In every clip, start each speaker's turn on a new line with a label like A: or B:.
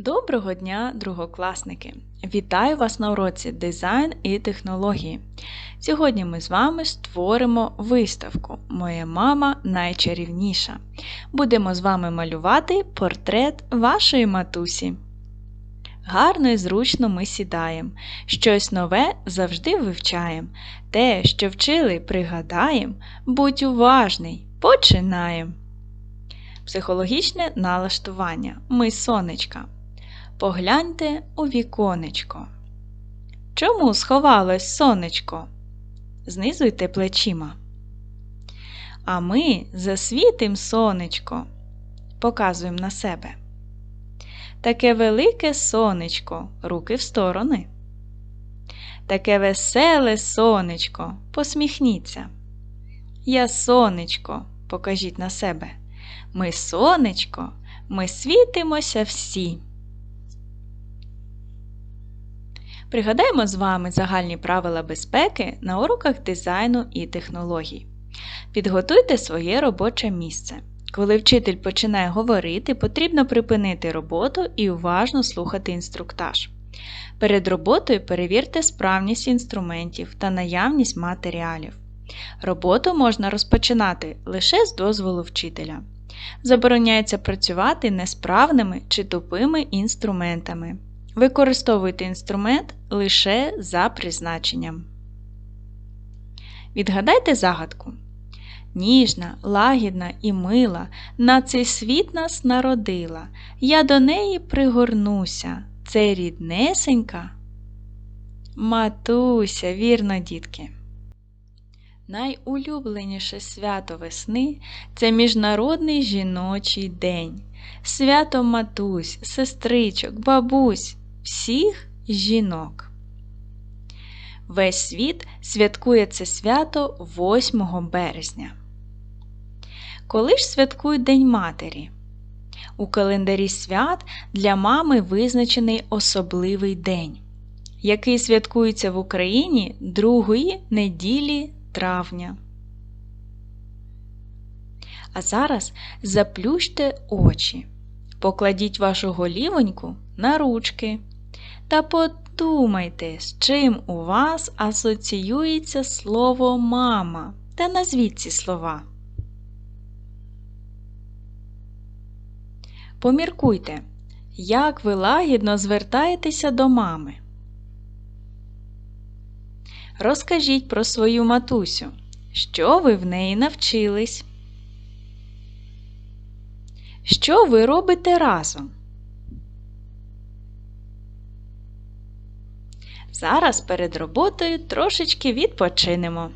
A: Доброго дня, другокласники! Вітаю вас на уроці дизайн і технології. Сьогодні ми з вами створимо виставку Моя мама найчарівніша. Будемо з вами малювати портрет вашої матусі. Гарно і зручно ми сідаємо. Щось нове завжди вивчаємо. Те, що вчили, пригадаємо. Будь уважний, починаємо. Психологічне налаштування. Ми сонечка. Погляньте у віконечко. Чому сховалось сонечко? Знизуйте плечима. А ми засвітим сонечко. Показуємо на себе. Таке велике сонечко, руки в сторони. Таке веселе сонечко, посміхніться. Я сонечко, покажіть на себе. Ми сонечко, ми світимося всі. Пригадаємо з вами загальні правила безпеки на уроках дизайну і технологій. Підготуйте своє робоче місце. Коли вчитель починає говорити, потрібно припинити роботу і уважно слухати інструктаж. Перед роботою перевірте справність інструментів та наявність матеріалів. Роботу можна розпочинати лише з дозволу вчителя. Забороняється працювати несправними чи тупими інструментами. Використовуйте інструмент лише за призначенням. Відгадайте загадку. Ніжна, лагідна і мила, на цей світ нас народила. Я до неї пригорнуся. Це ріднесенька. Матуся, вірно, дітки. Найулюбленіше свято весни це Міжнародний жіночий день. Свято матусь, сестричок, бабусь, всіх жінок. Весь світ святкує це свято 8 березня. Коли ж святкують День Матері? У календарі свят для мами визначений особливий день, який святкується в Україні другої неділі травня. А зараз заплющте очі, покладіть вашу голівоньку на ручки та подумайте, з чим у вас асоціюється слово мама та назвіть ці слова. Поміркуйте, як ви лагідно звертаєтеся до мами. Розкажіть про свою матусю, що ви в неї навчились. Що ви робите разом? Зараз перед роботою трошечки відпочинемо.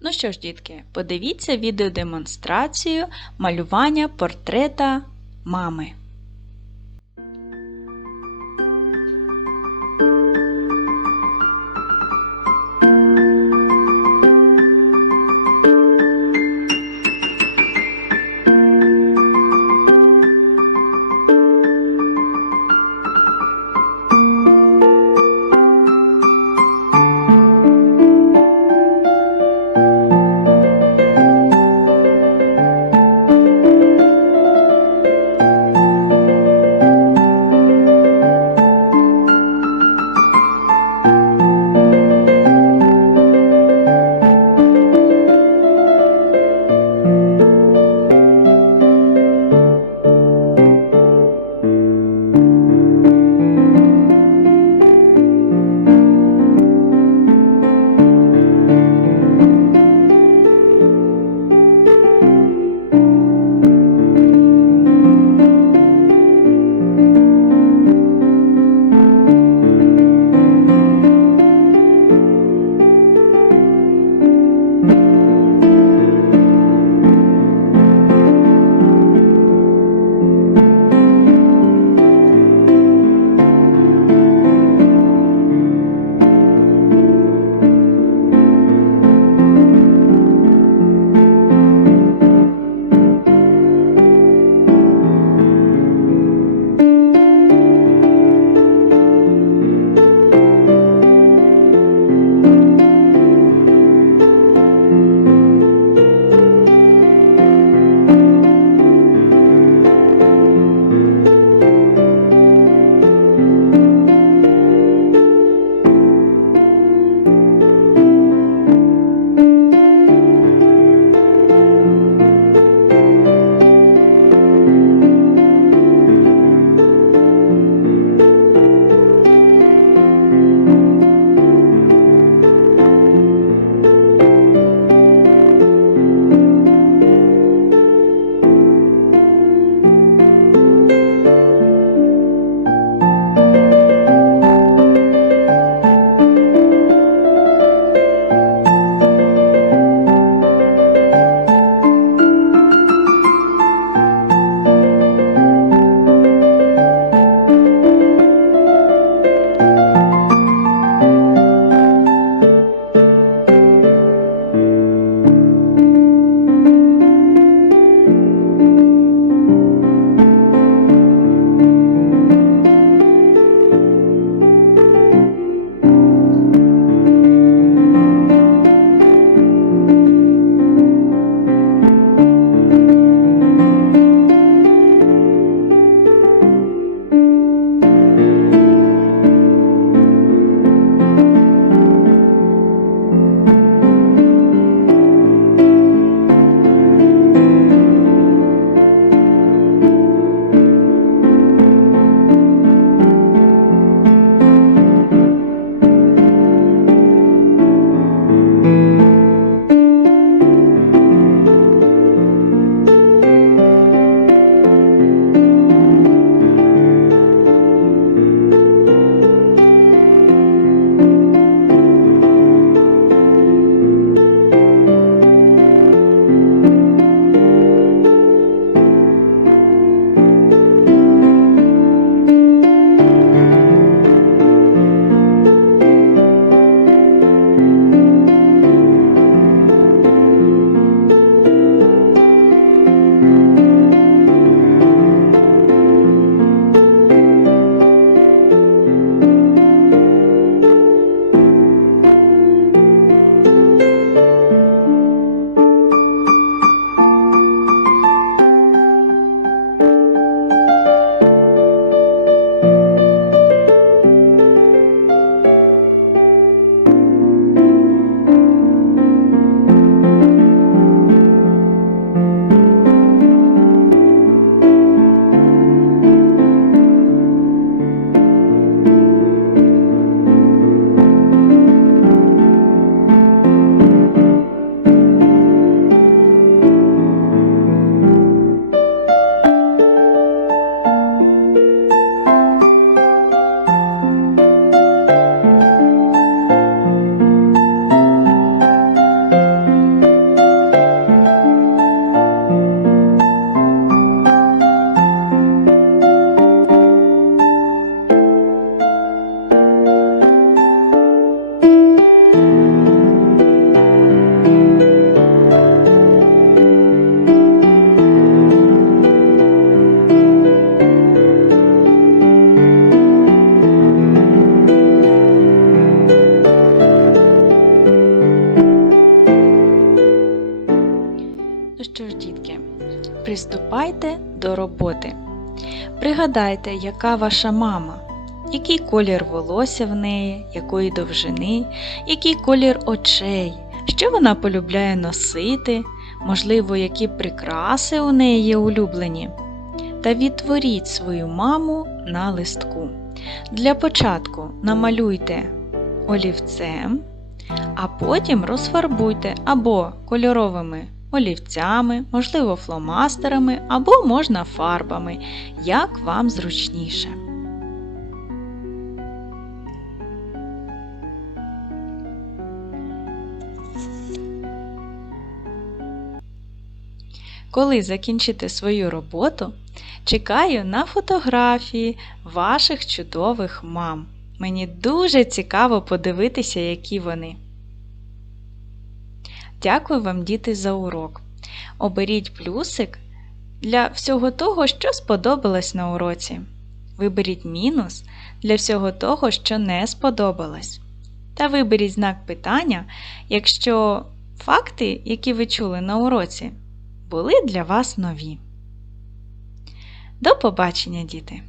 A: Ну що ж, дітки, подивіться відеодемонстрацію малювання портрета мами. Приступайте до роботи. Пригадайте, яка ваша мама, який колір волосся в неї, якої довжини, який колір очей, що вона полюбляє носити, можливо, які прикраси у неї є улюблені. Та відтворіть свою маму на листку. Для початку намалюйте олівцем, а потім розфарбуйте або кольоровими олівцями, можливо, фломастерами, або можна фарбами, як вам зручніше. Коли закінчите свою роботу, чекаю на фотографії ваших чудових мам. Мені дуже цікаво подивитися, які вони. Дякую вам, діти, за урок. Оберіть плюсик для всього того, що сподобалось на уроці. Виберіть мінус для всього того, що не сподобалось. Та виберіть знак питання, якщо факти, які ви чули на уроці, були для вас нові. До побачення, діти!